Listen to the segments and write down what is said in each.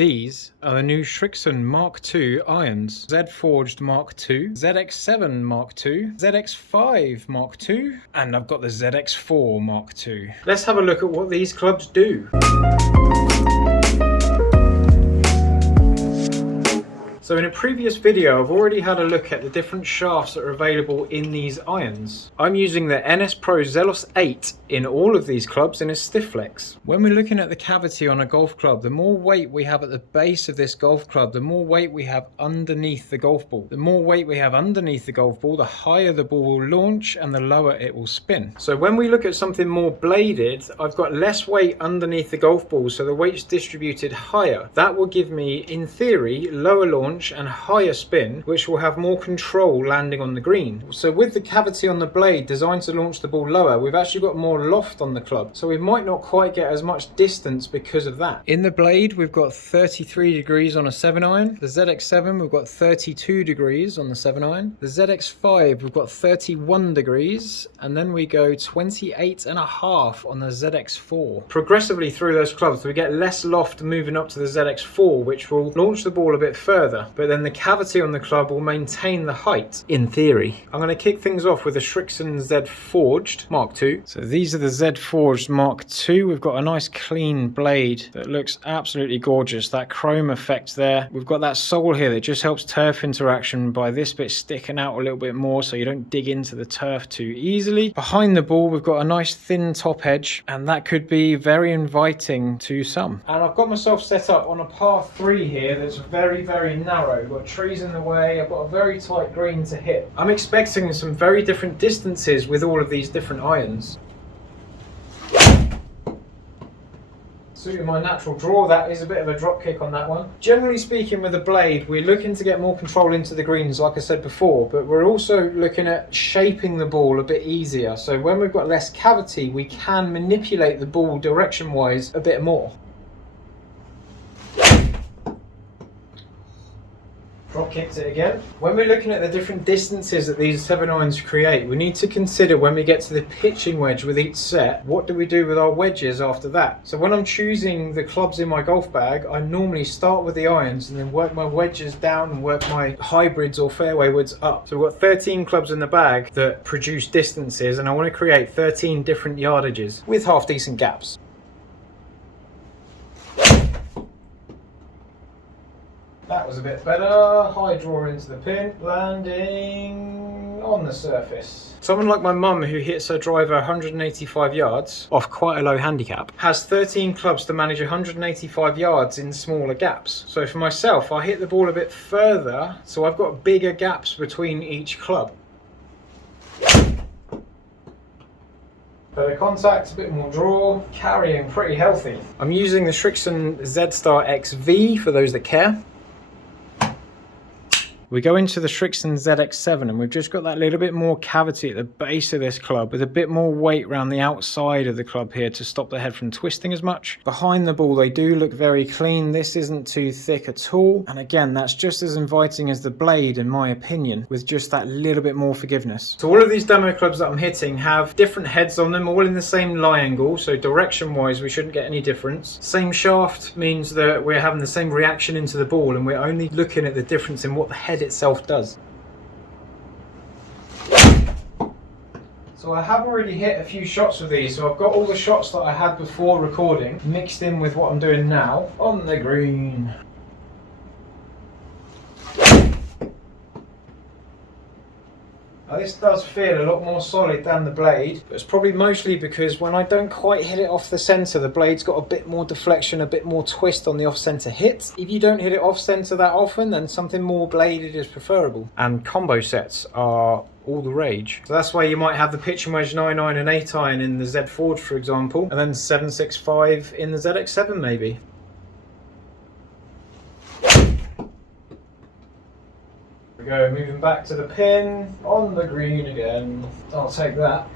These are the new Srixon Mark II irons. Z-Forged Mark II, ZX7 Mark II, ZX5 Mark II, and I've got the ZX4 Mark II. Let's have a look at what these clubs do. So in a previous video, I've already had a look at the different shafts that are available in these irons. I'm using the NS Pro Zelos 8 in all of these clubs in a stiff flex. When we're looking at the cavity on a golf club, the more weight we have at the base of this golf club, the more weight we have underneath the golf ball. The more weight we have underneath the golf ball, the higher the ball will launch and the lower it will spin. So when we look at something more bladed, I've got less weight underneath the golf ball, so the weight's distributed higher. That will give me, in theory, lower launch and higher spin, which will have more control landing on the green. So with the cavity on the blade designed to launch the ball lower, we've actually got more loft on the club, so we might not quite get as much distance because of that. In the blade, we've got 33 degrees on a 7-iron. The ZX7, we've got 32 degrees on the 7-iron. The ZX5, we've got 31 degrees, and then we go 28.5 on the ZX4. Progressively through those clubs, we get less loft moving up to the ZX4, which will launch the ball a bit further, but then the cavity on the club will maintain the height, in theory. I'm going to kick things off with the Srixon Z-Forged Mark II. So these are the Z-Forged Mark II. We've got a nice clean blade that looks absolutely gorgeous. That chrome effect there. We've got that sole here that just helps turf interaction by this bit sticking out a little bit more so you don't dig into the turf too easily. Behind the ball, we've got a nice thin top edge, and that could be very inviting to some. And I've got myself set up on a par 3 here that's very, very narrow. We've got trees in the way, I've got a very tight green to hit. I'm expecting some very different distances with all of these different irons. Suiting my natural draw, that is a bit of a drop kick on that one. Generally speaking, with the blade, we're looking to get more control into the greens, like I said before, but we're also looking at shaping the ball a bit easier. So when we've got less cavity, we can manipulate the ball direction-wise a bit more. Drop kicked it again. When we're looking at the different distances that these 7-irons create, we need to consider when we get to the pitching wedge with each set, what do we do with our wedges after that? So when I'm choosing the clubs in my golf bag, I normally start with the irons and then work my wedges down and work my hybrids or fairway woods up. So we've got 13 clubs in the bag that produce distances, and I want to create 13 different yardages with half decent gaps. That was a bit better. High draw into the pin, landing on the surface. Someone like my mum, who hits her driver 185 yards off quite a low handicap, has 13 clubs to manage 185 yards in smaller gaps. So for myself, I hit the ball a bit further, so I've got bigger gaps between each club. Better contact, a bit more draw, carrying pretty healthy. I'm using the Srixon Z-Star XV for those that care. We go into the Srixon ZX7 and we've just got that little bit more cavity at the base of this club with a bit more weight around the outside of the club here to stop the head from twisting as much. Behind the ball, they do look very clean. This isn't too thick at all. And again, that's just as inviting as the blade, in my opinion, with just that little bit more forgiveness. So all of these demo clubs that I'm hitting have different heads on them, all in the same lie angle. So direction-wise, we shouldn't get any difference. Same shaft means that we're having the same reaction into the ball, and we're only looking at the difference in what the head itself does. So I have already hit a few shots with these, so I've got all the shots that I had before recording mixed in with what I'm doing now on the green. Now this does feel a lot more solid than the blade, but it's probably mostly because when I don't quite hit it off the centre, the blade's got a bit more deflection, a bit more twist on the off-centre hit. If you don't hit it off-centre that often, then something more bladed is preferable. And combo sets are all the rage. So that's why you might have the pitching wedge 9-iron and 8-iron in the Z-Forged, for example, and then 7.65 in the ZX7 maybe. We go, moving back to the pin, on the green again. I'll take that.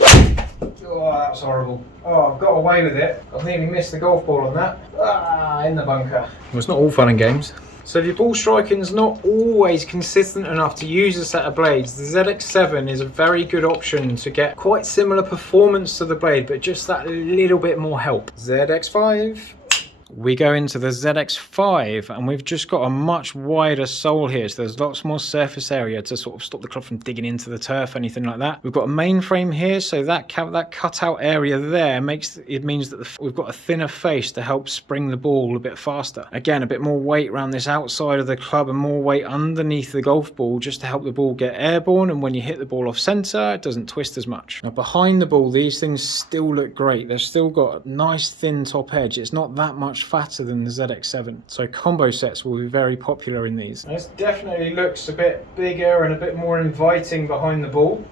Oh, that was horrible. Oh, I've got away with it. I've nearly missed the golf ball on that. Ah, in the bunker. Well, it's not all fun and games. So if your ball striking's not always consistent enough to use a set of blades, the ZX7 is a very good option to get quite similar performance to the blade, but just that little bit more help. ZX5. we go into the ZX5, and we've just got a much wider sole here, so there's lots more surface area to sort of stop the club from digging into the turf, anything like that. We've got a mainframe here, so that cutout area there means that we've got a thinner face to help spring the ball a bit faster. Again, a bit more weight around this outside of the club and more weight underneath the golf ball just to help the ball get airborne, and when you hit the ball off centre, it doesn't twist as much. Now behind the ball, these things still look great. They've still got a nice thin top edge. It's not that much fatter than the ZX7, so combo sets will be very popular in these. This definitely looks a bit bigger and a bit more inviting behind the ball.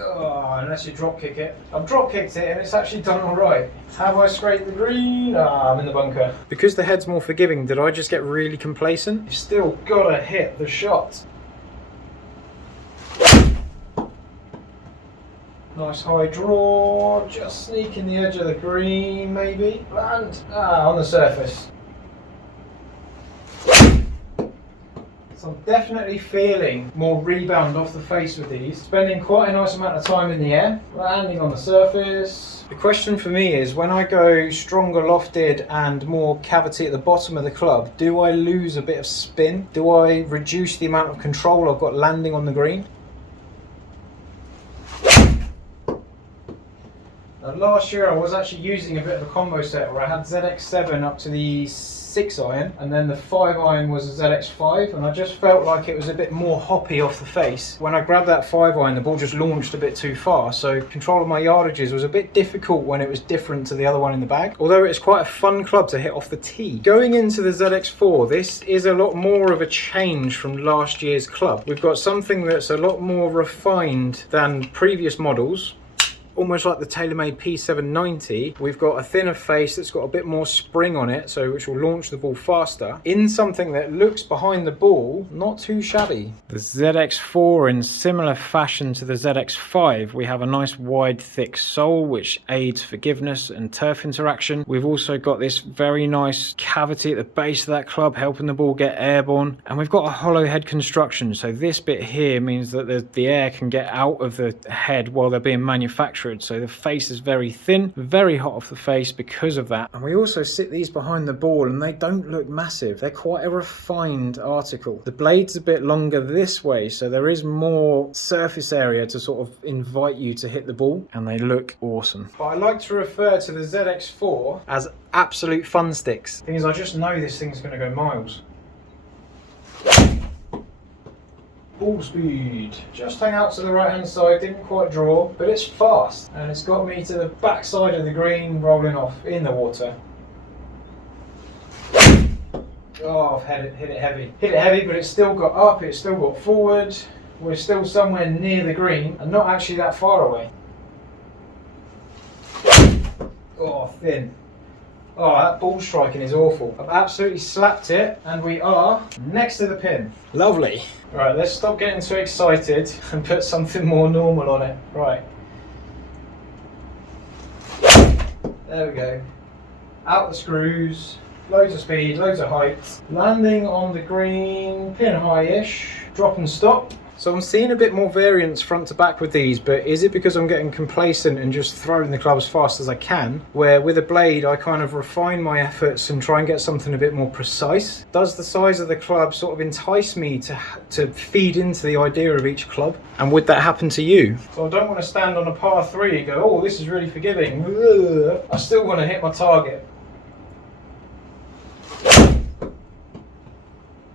Oh, unless you drop kick it. I've drop kicked it and it's actually done alright. Have I scraped the green? Ah, I'm in the bunker. Because the head's more forgiving, did I just get really complacent? You've still gotta hit the shot. Nice high draw, just sneaking the edge of the green maybe. Land, on the surface. So I'm definitely feeling more rebound off the face with these. Spending quite a nice amount of time in the air, landing on the surface. The question for me is, when I go stronger lofted and more cavity at the bottom of the club, do I lose a bit of spin? Do I reduce the amount of control I've got landing on the green? Last year I was actually using a bit of a combo set where I had ZX7 up to the 6 iron and then the 5 iron was a ZX5, and I just felt like it was a bit more hoppy off the face. When I grabbed that 5 iron, the ball just launched a bit too far, so control of my yardages was a bit difficult when it was different to the other one in the bag, although it's quite a fun club to hit off the tee. Going into the ZX4, this is a lot more of a change from last year's club. We've got something that's a lot more refined than previous models. Almost like the TaylorMade P790, we've got a thinner face that's got a bit more spring on it, so which will launch the ball faster, in something that looks behind the ball not too shabby. The ZX4, in similar fashion to the ZX5, we have a nice wide thick sole which aids forgiveness and turf interaction. We've also got this very nice cavity at the base of that club helping the ball get airborne, and we've got a hollow head construction, so this bit here means that the air can get out of the head while they're being manufactured. So the face is very thin, very hot off the face because of that. And we also sit these behind the ball and they don't look massive. They're quite a refined article. The blade's a bit longer this way, so there is more surface area to sort of invite you to hit the ball, and they look awesome. But I like to refer to the ZX4 as absolute fun sticks. The thing is, I just know this thing's going to go miles. Ball speed. Just hang out to the right hand side, didn't quite draw, but it's fast and it's got me to the back side of the green, rolling off in the water. Oh, I've hit it heavy. Hit it heavy, but it's still got up, it's still got forward. We're still somewhere near the green and not actually that far away. Oh, thin. Oh, that ball striking is awful. I've absolutely slapped it and we are next to the pin. Lovely. Right, let's stop getting too excited and put something more normal on it. Right. There we go. Out the screws, loads of speed, loads of height. Landing on the green, pin high-ish, drop and stop. So I'm seeing a bit more variance front to back with these, but is it because I'm getting complacent and just throwing the club as fast as I can, where with a blade I kind of refine my efforts and try and get something a bit more precise? Does the size of the club sort of entice me to feed into the idea of each club? And would that happen to you? So I don't want to stand on a par 3 and go, oh, this is really forgiving. I still want to hit my target.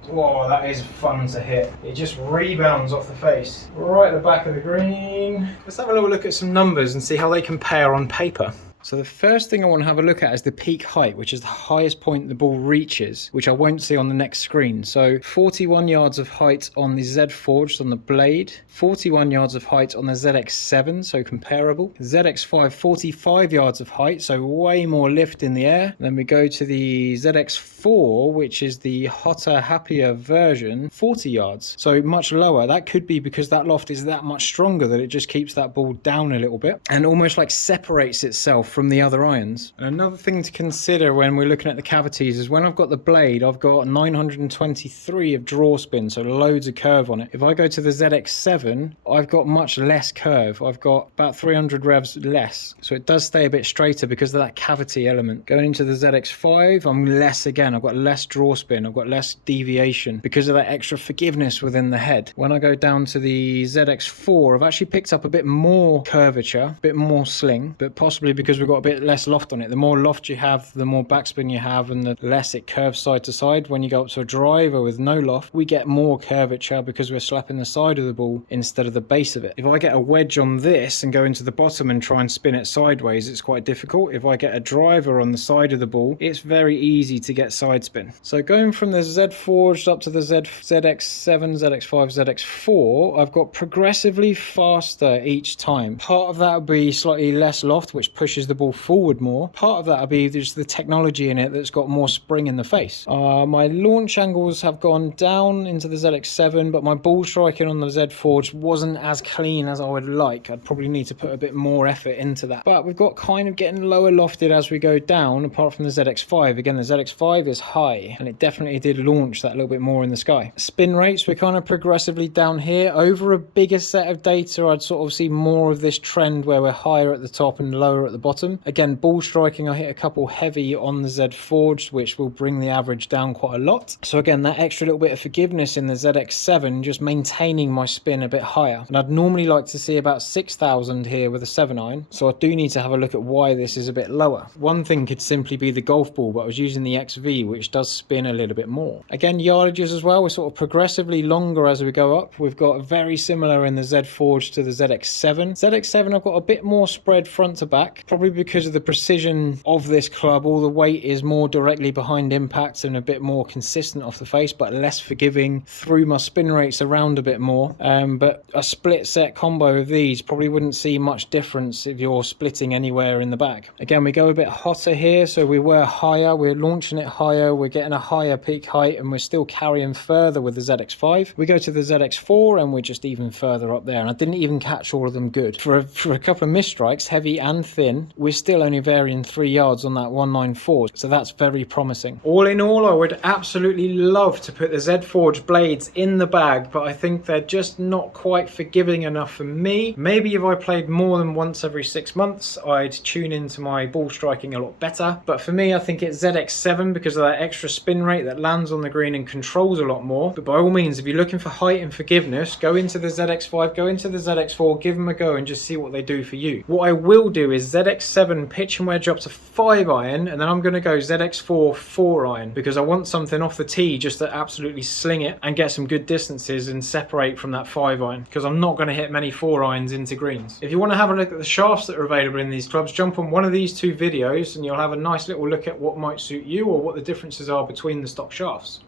Whoa, that is fun to hit. It just rebounds off the face. Right at the back of the green. Let's have a little look at some numbers and see how they compare on paper. So the first thing I want to have a look at is the peak height, which is the highest point the ball reaches, which I won't see on the next screen. So 41 yards of height on the Z4, just on the blade. 41 yards of height on the ZX7, so comparable. ZX5, 45 yards of height, so way more lift in the air. Then we go to the ZX4, which is the hotter, happier version, 40 yards, so much lower. That could be because that loft is that much stronger that it just keeps that ball down a little bit and almost like separates itself from the other irons. And another thing to consider when we're looking at the cavities is when I've got the blade, I've got 923 of draw spin, so loads of curve on it. If I go to the ZX7, I've got much less curve. I've got about 300 revs less, so it does stay a bit straighter because of that cavity element. Going into the ZX5, I'm less again. I've got less draw spin, I've got less deviation because of that extra forgiveness within the head. When I go down to the ZX4, I've actually picked up a bit more curvature, a bit more sling, but possibly because we've got a bit less loft on it. The more loft you have, the more backspin you have, and the less it curves side to side. When you go up to a driver with no loft, we get more curvature because we're slapping the side of the ball instead of the base of it. If I get a wedge on this and go into the bottom and try and spin it sideways, it's quite difficult. If I get a driver on the side of the ball, it's very easy to get side spin. So going from the Z Forged up to the ZX7, ZX5, ZX4, I've got progressively faster each time. Part of that would be slightly less loft, which pushes the ball forward more. Part of that would be just the technology in it that's got more spring in the face. My launch angles have gone down into the ZX7, but my ball striking on the Z Forged wasn't as clean as I would like. I'd probably need to put a bit more effort into that. But we've got kind of getting lower lofted as we go down, apart from the ZX5. Again, the ZX5 is high, and it definitely did launch that little bit more in the sky. Spin rates, we're kind of progressively down here. Over a bigger set of data, I'd sort of see more of this trend where we're higher at the top and lower at the bottom. Again, ball striking, I hit a couple heavy on the Z Forged, which will bring the average down quite a lot. So again, that extra little bit of forgiveness in the ZX7, just maintaining my spin a bit higher. And I'd normally like to see about 6,000 here with a 7-iron. So I do need to have a look at why this is a bit lower. One thing could simply be the golf ball, but I was using the XV, which does spin a little bit more. Again, yardages as well, we're sort of progressively longer as we go up. We've got very similar in the Z Forged to the ZX7. ZX7, I've got a bit more spread front to back, probably because of the precision of this club. All the weight is more directly behind impact and a bit more consistent off the face, but less forgiving. Through my spin rates around a bit more. But a split set combo of these probably wouldn't see much difference if you're splitting anywhere in the bag. Again, we go a bit hotter here, so we were higher, we're launching it higher, we're getting a higher peak height, and we're still carrying further with the ZX5. We go to the ZX4 and we're just even further up there, and I didn't even catch all of them good. For a couple of missed strikes, heavy and thin, we're still only varying 3 yards on that 194, so that's very promising. All in all, I would absolutely love to put the Z Forged blades in the bag, but I think they're just not quite forgiving enough for me. Maybe if I played more than once every 6 months, I'd tune into my ball striking a lot better. But for me, I think it's ZX7 because of that extra spin rate that lands on the green and controls a lot more. But by all means, if you're looking for height and forgiveness, go into the ZX5, go into the ZX4, give them a go and just see what they do for you. What I will do is ZX7 pitch and wedge up to 5-iron, and then I'm going to go ZX4 4-iron because I want something off the tee just to absolutely sling it and get some good distances and separate from that 5-iron, because I'm not going to hit many 4-irons into greens. If you want to have a look at the shafts that are available in these clubs, jump on one of these 2 videos and you'll have a nice little look at what might suit you or what the differences are between the stock shafts.